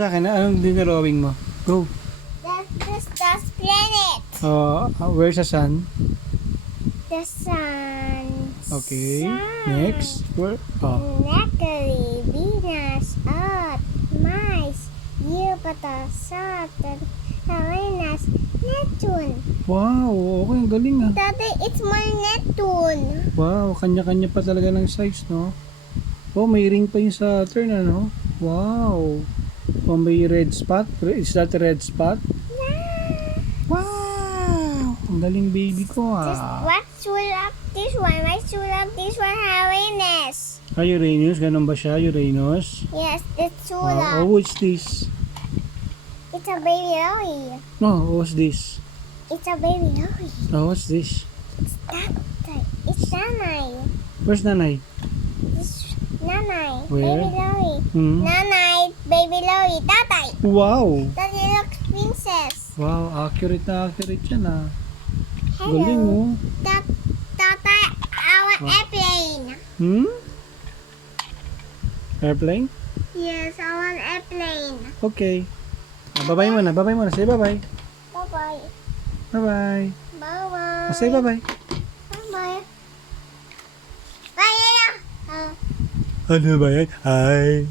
Sa akin, anong dinrawing mo? Go. That's planet. Where's the sun? The sun. Okay. Sun. Next. Where? Mercury, Venus, Earth, Mars, Jupiter, Saturn, Uranus, Neptune. Wow, okay, ang galing ah. Daddy, it's my Neptune. Wow, kanya-kanya pa talaga ng size, no? Oh, may ring pa yung Saturn, ano? Wow. Oh, may red spot. Is that a red spot? Yeah. Wow! Ang galing baby ko ah. What's up this one? What's up this one? Uranus. Uranus, ganun ba siya? Uranus? Yes, it's Wow. Oh, what's this? It's a baby lorry. No, what's this? It's a baby lorry. Oh, what's this? It's Nanay. Where's nanay? It's Nanay. Where? Baby lorry. Hmm? Nanay, baby lorry. Tatay. Wow! Daddy looks princess. Wow, accurate na accurate yan ah. Hello. Galing oh. Tatay, our Wow. airplane. Hmm? Airplane? Yes, our airplane. Okay. Bye-bye muna, bye-bye muna. Say bye-bye. Bye-bye. Bye-bye. Bye-bye. Say bye-bye. Bye-bye. Bye, Yaya. Ano ba yan? Hi!